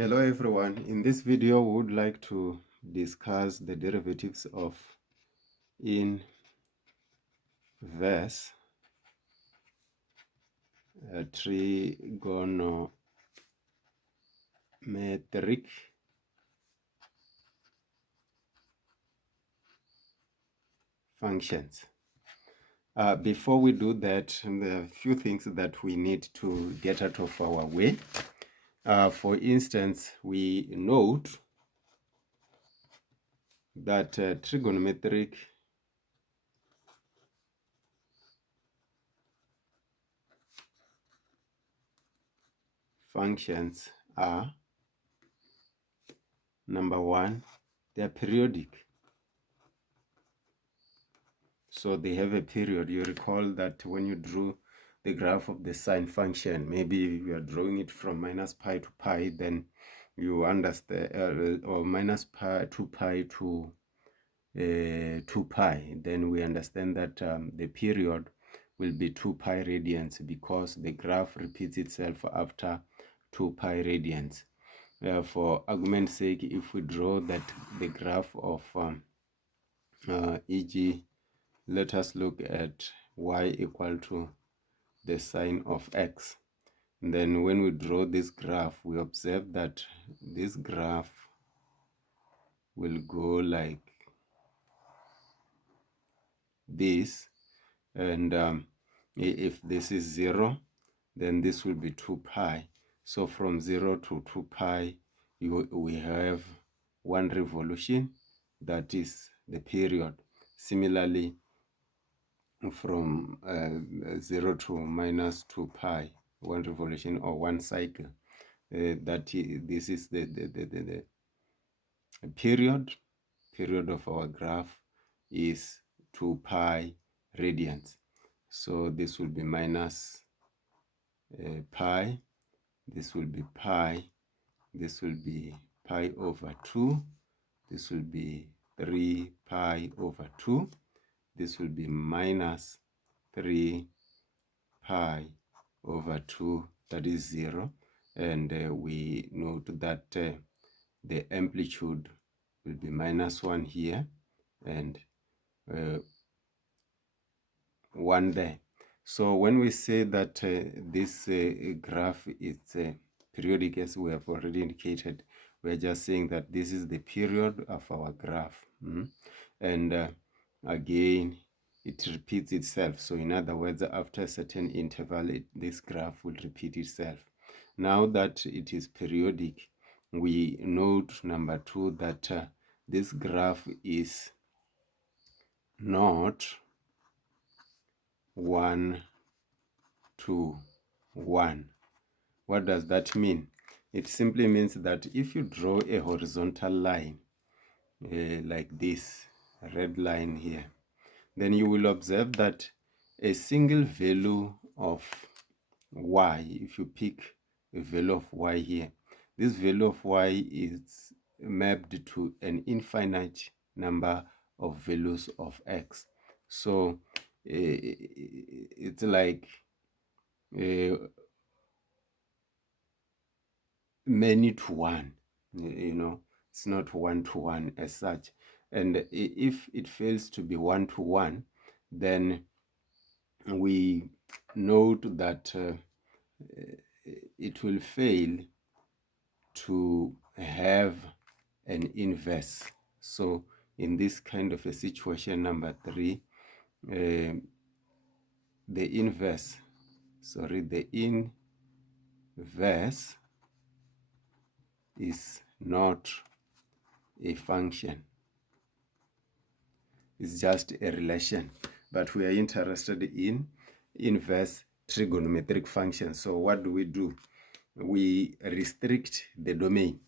Hello everyone. In this video we would like to discuss the derivatives of inverse trigonometric functions. Before we do that, there are a few things that we need to get out of our way. For instance, we note that trigonometric functions are, number one, they are periodic. So they have a period. You recall that when you drew the graph of the sine function, maybe you are drawing it from minus pi to pi, then you understand, or minus pi 2 pi to 2 pi, then we understand that the period will be 2 pi radians because the graph repeats itself after 2 pi radians. For argument's sake, if we draw that the graph of e.g. let us look at y equal to the sine of x. And then when we draw this graph, we observe that this graph will go like this. And if this is 0, then this will be 2 pi. So from 0 to 2 pi, we have one revolution, that is the period. Similarly, from 0 to minus 2 pi, one revolution or one cycle, this is the period of our graph is 2 pi radians. So this will be minus pi, this will be pi, this will be pi over 2, this will be 3 pi over 2, this will be minus 3 pi over 2, that is 0. And we note that the amplitude will be minus 1 here and 1 there. So when we say that this graph is periodic, as we have already indicated, we are just saying that this is the period of our graph. And again, it repeats itself. So in other words, after a certain interval, this graph will repeat itself. Now that it is periodic, we note, number 2, that this graph is not 1 to 1. What does that mean? It simply means that if you draw a horizontal line like this red line here, then you will observe that a single value of y, if you pick a value of y here, this value of y is mapped to an infinite number of values of x. So it's like many to one, it's not 1 to 1 as such. And if it fails to be 1 to 1, then we note that it will fail to have an inverse. So in this kind of a situation, number 3, the inverse is not a function. It's just a relation. But we are interested in inverse trigonometric functions. So what do? We restrict the domain.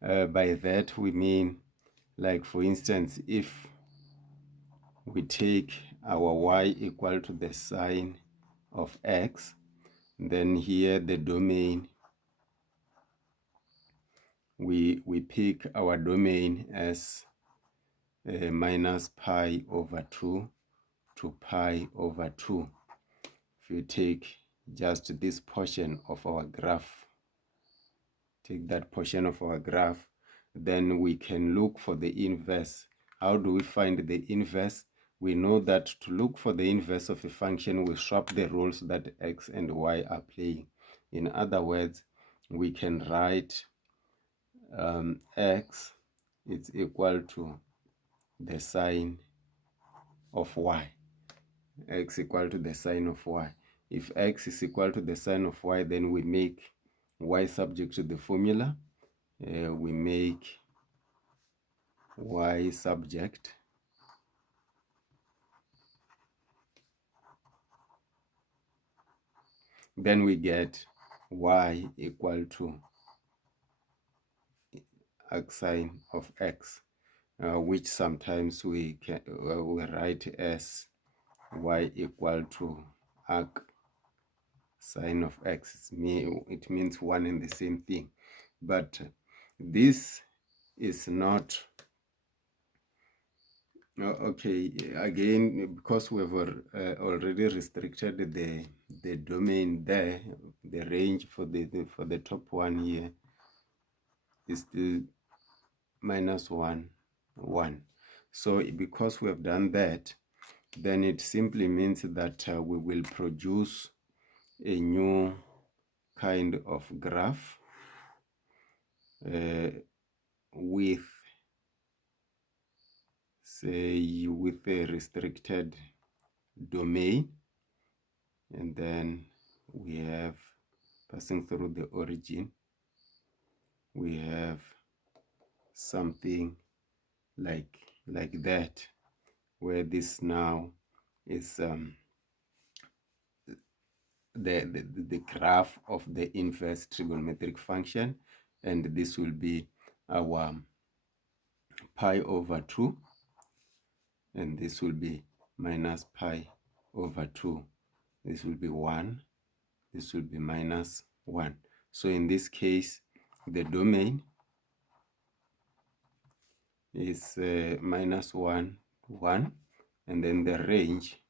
By that we mean, like for instance, if we take our y equal to the sine of x, then here the domain, we pick our domain as minus pi over 2 to pi over 2. If you take just this portion of our graph, take that portion of our graph, then we can look for the inverse. How do we find the inverse? We know that to look for the inverse of a function, we swap the roles that x and y are playing. In other words, we can write x is equal to the sine of y. X equal to the sine of y. If x is equal to the sine of y, then we make y subject to the formula. We make y subject then we get y equal to arc sine of x, which sometimes we can we write as y equal to arc sine of x. It means one and the same thing, but this is not okay. Again, because we've already restricted the domain there, the range for the top one here is the minus 1 1. So because we have done that, then it simply means that we will produce a new kind of graph with, say, with a restricted domain, and then we have passing through the origin, we have something like that, where this now is the graph of the inverse trigonometric function, and this will be our pi over 2, and this will be minus pi over 2. This will be 1, this will be minus 1. So in this case, the domain is minus 1 1, and then the range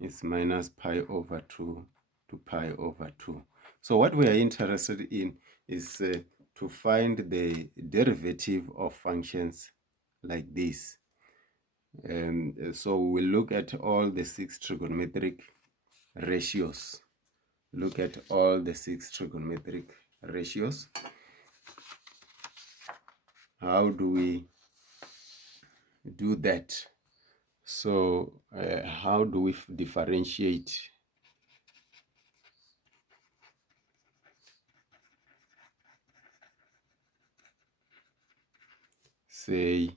is minus pi over 2 to pi over 2. So what we are interested in is to find the derivative of functions like this. So we will look at all the 6 trigonometric ratios. Look at all the 6 trigonometric ratios. How do we do that? So how do we differentiate? Say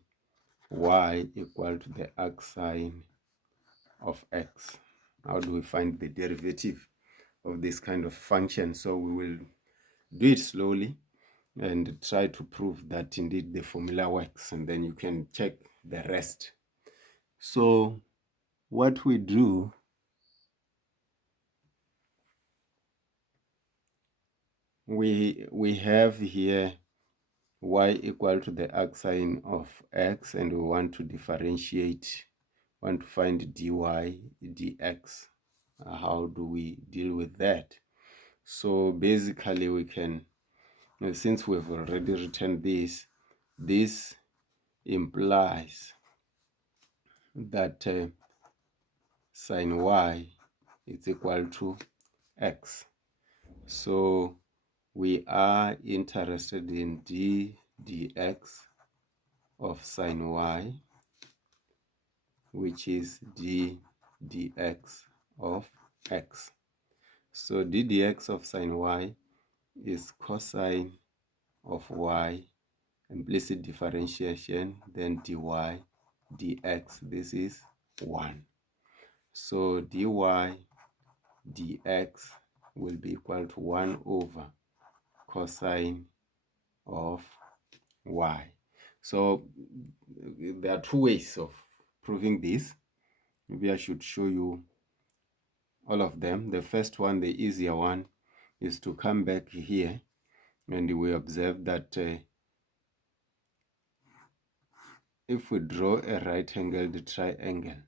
y equal to the arc sine of x. How do we find the derivative of this kind of function? So we will do it slowly and try to prove that indeed the formula works, and then you can check the rest. So what we do, we have here y equal to the arc sine of x, and we want to differentiate, want to find dy dx. How do we deal with that? So basically we can, since we've already written this, this implies that sine y is equal to x. So we are interested in d dx of sine y, which is d dx of x. So d dx of sine y is cosine of y, implicit differentiation, then dy dx. This is 1. So dy dx will be equal to 1 over cosine of y. So there are 2 ways of proving this. Maybe I should show you all of them. The first one, the easier one, is to come back here, and we observe that if we draw a right-angled triangle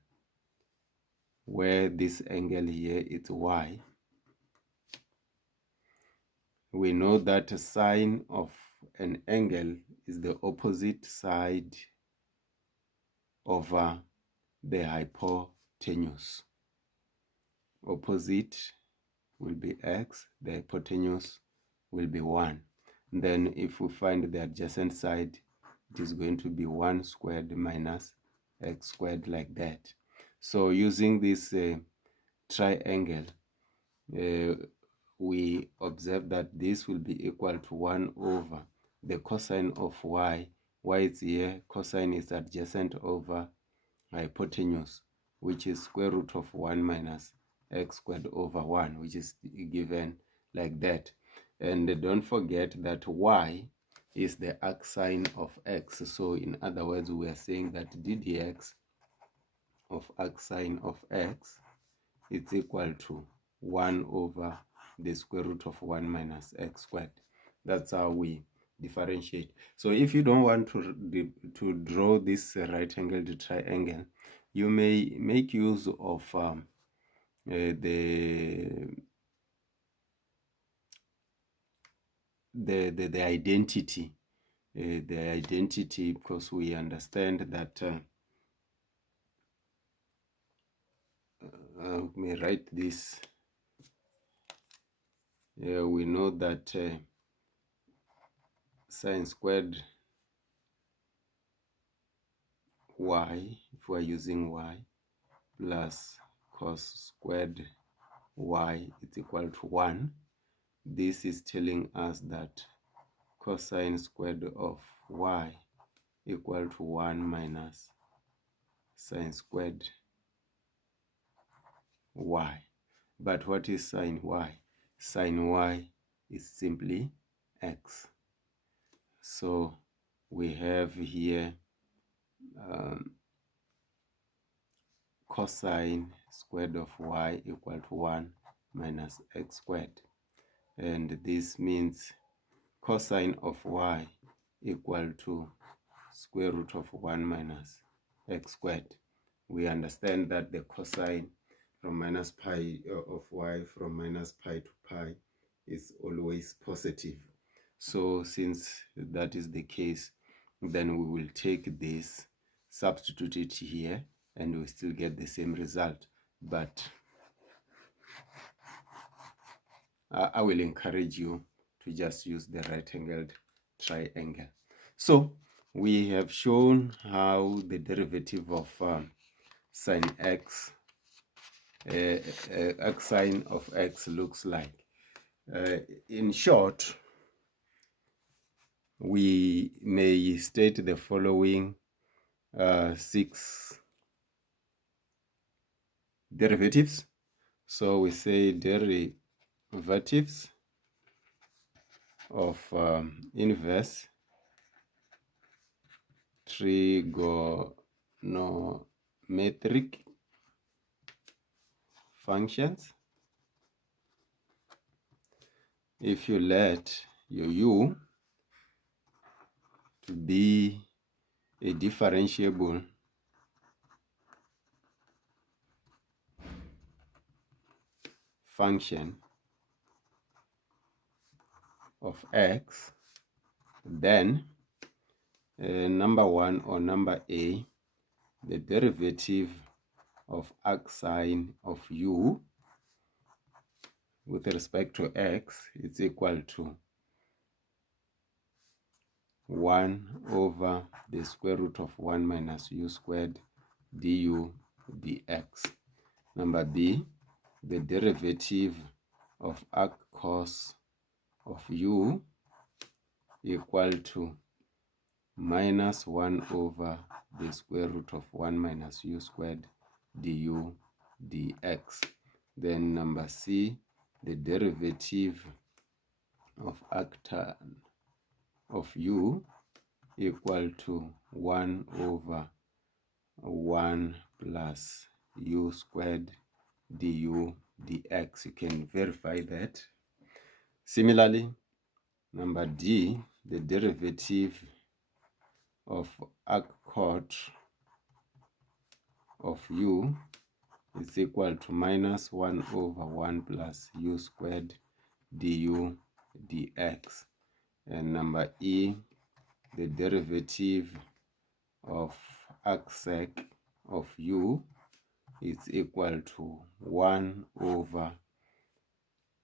where this angle here is y, we know that the sine of an angle is the opposite side over the hypotenuse. Opposite will be x, the hypotenuse will be 1. Then if we find the adjacent side, it is going to be 1 squared minus x squared, like that. So using this triangle, we observe that this will be equal to 1 over the cosine of y. Y is here, cosine is adjacent over hypotenuse, which is square root of 1 minus x squared over 1, which is given like that. And don't forget that y is the arcsine of x. So in other words, we are saying that ddx of arcsine of x is equal to 1 over the square root of 1 minus x squared. That's how we differentiate. So if you don't want to draw this right-angled triangle, you may make use of the identity. The identity, because we understand that we may write this. We know that sine squared y, if we are using y, plus cos squared y is equal to 1. This is telling us that cosine squared of y equal to 1 minus sine squared y. But what is sine y? Sine y is simply x. So we have here cosine squared of y equal to 1 minus x squared. And this means cosine of y equal to square root of 1 minus x squared. We understand that the cosine from minus pi of y from minus pi to pi is always positive. So since that is the case, then we will take this, substitute it here, and we still get the same result. But I will encourage you to just use the right-angled triangle. So we have shown how the derivative of sine x, sine of x looks like. In short, we may state the following 6 derivatives. So we say derivatives of inverse trigonometric functions. If you let your u to be a differentiable function of x, then number 1 or number A, the derivative of arcsine of u with respect to x is equal to 1 over the square root of 1 minus u squared du dx. Number B, the derivative of arc cos of u equal to minus 1 over the square root of 1 minus u squared du dx. Then number C, the derivative of arctan of u equal to 1 over 1 plus u squared du dx. You can verify that. Similarly, number D, the derivative of arc cot of u is equal to minus 1 over 1 plus u squared du dx. And number E, the derivative of arcsec of u is equal to 1 over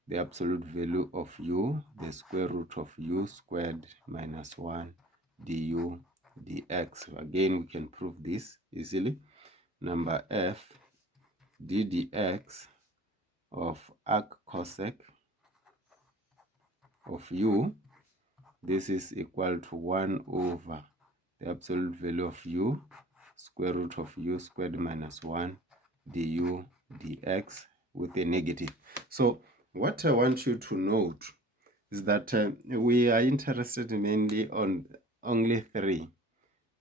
the absolute value of u, the square root of u squared minus 1 du dx. Again, we can prove this easily. Number F, d dx of arc cosec of u, this is equal to 1 over the absolute value of u, square root of u squared minus 1 du dx with a negative. So what I want you to note is that we are interested mainly on only three.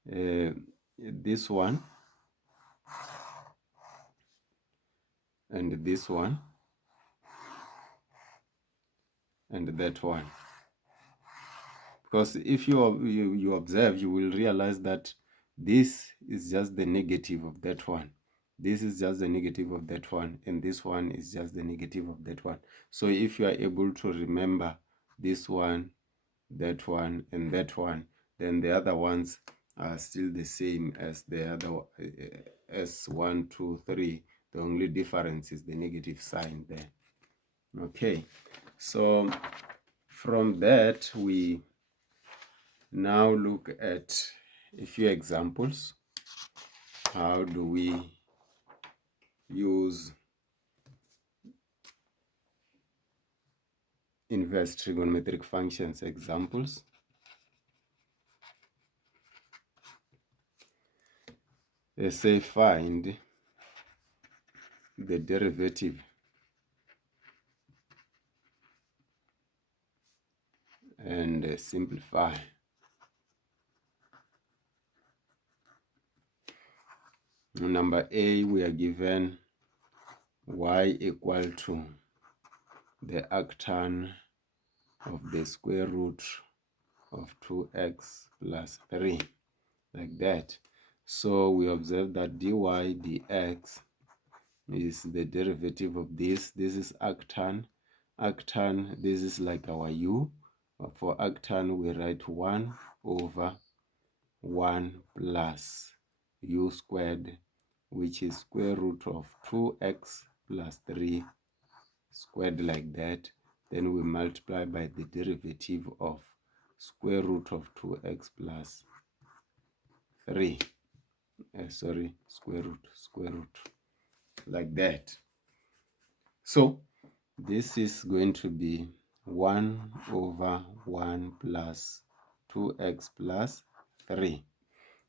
This one, and this one, and that one. Because if you observe, you will realize that this is just the negative of that one. This is just the negative of that one, and this one is just the negative of that one. So if you are able to remember this one, that one, and that one, then the other ones are still the same as the other, as 1, 2, 3. The only difference is the negative sign there. Okay, so from that we now look at a few examples. How do we use inverse trigonometric functions examples? Let's say find the derivative and simplify. Number A, we are given y equal to the arctan of the square root of 2x plus 3, like that. So we observe that dy dx is the derivative of this. This is arctan. Arctan, this is like our u. For arctan, we write 1 over 1 plus u squared, which is square root of 2x plus 3 squared, like that. Then we multiply by the derivative of square root of 2x plus 3. Square root, like that. So this is going to be 1 over 1 plus 2x plus 3.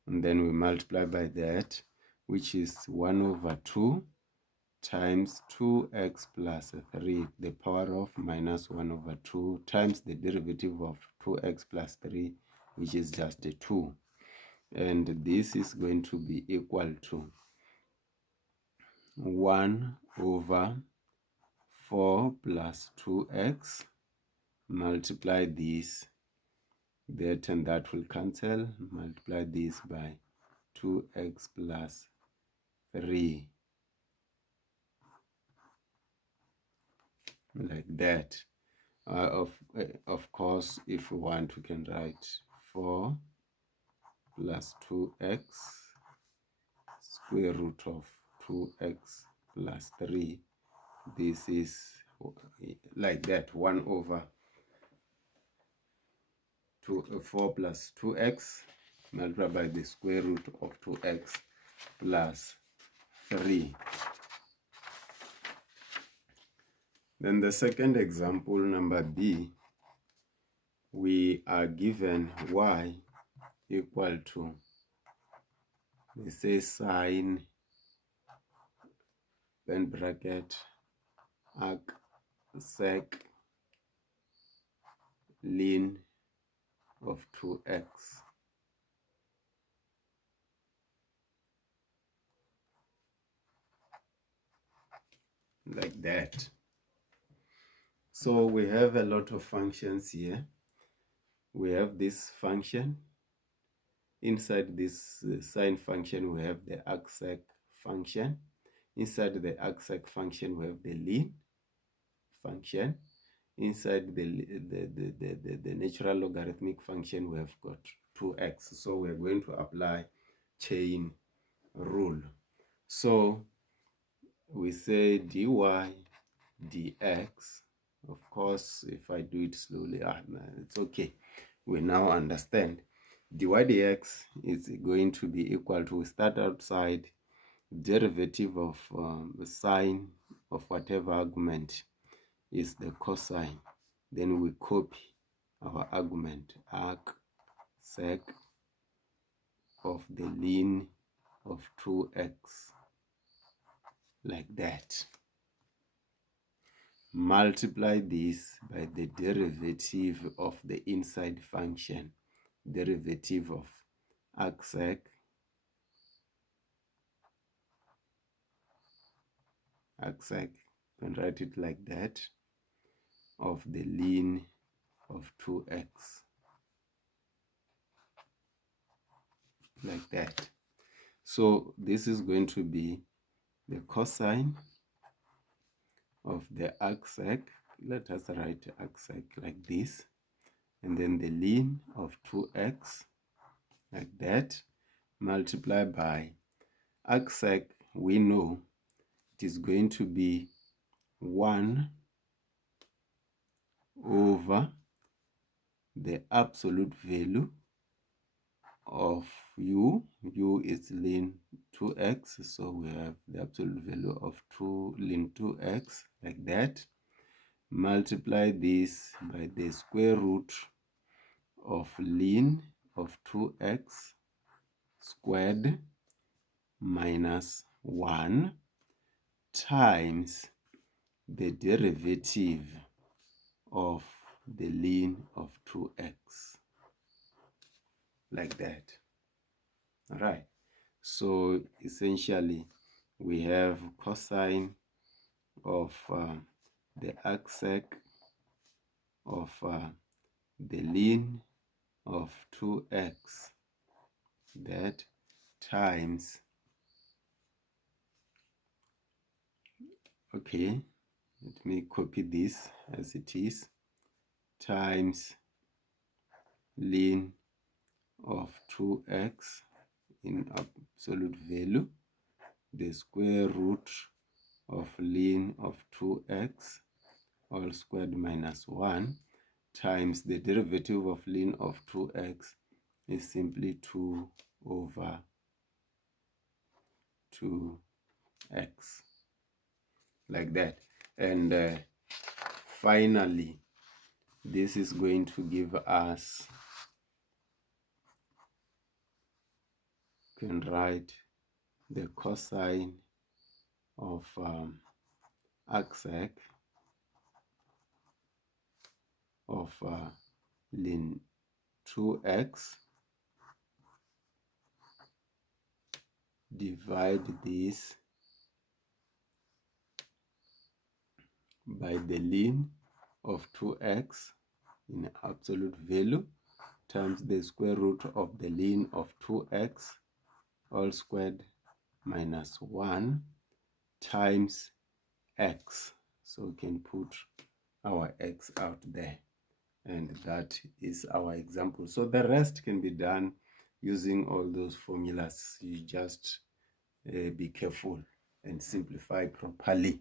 And then we multiply by that, which is 1 over 2 times 2x plus 3, the power of minus 1 over 2, times the derivative of 2x plus 3, which is just a 2. And this is going to be equal to 1 over 4 plus 2x, multiply this, that and that will cancel, multiply this by 2x plus 3, like that. Of course, if we want, we can write 4 plus 2x square root of 2x plus 3. This is like that, 1 over 4 plus 2x multiplied by the square root of 2x plus 3. Then the second example, number B, we are given y equal to, let's say, sine, then bracket, arc sec ln of 2x, like that. So we have a lot of functions here. We have this function. Inside this sine function, we have the arcsec function. Inside the arcsec function, we have the ln function. inside the natural logarithmic function, we have got 2x. So we're going to apply chain rule. So we say dy dx. Of course, if I do it slowly, it's okay. We now understand. Dy dx is going to be equal to, we start outside, derivative of the sine of whatever argument is the cosine. Then we copy our argument, arc sec of the ln of 2x, like that. Multiply this by the derivative of the inside function, derivative of arc sec you can write it like that, of the ln of 2x, like that. So this is going to be the cosine of the arc sec. Let us write arc sec like this, and then the ln of 2x, like that, multiply by arc sec. We know it is going to be 1 over the absolute value of u. U is ln 2x, so we have the absolute value of 2 ln 2x, like that. Multiply this by the square root of ln of 2x squared minus 1 times the derivative of the ln of 2x, like that. All right. So essentially, we have cosine of the arc sec of the ln of 2x, that times, okay, let me copy this as it is, times ln of 2x in absolute value, the square root of ln of 2x all squared minus 1, times the derivative of ln of 2x is simply 2 over 2x, like that. And finally, this is going to give us, can write the cosine of arc sec of ln 2x, divide this by the ln of 2x in absolute value times the square root of the ln of 2x all squared minus 1 times x. So we can put our x out there, and that is our example. So the rest can be done using all those formulas. You just be careful and simplify properly.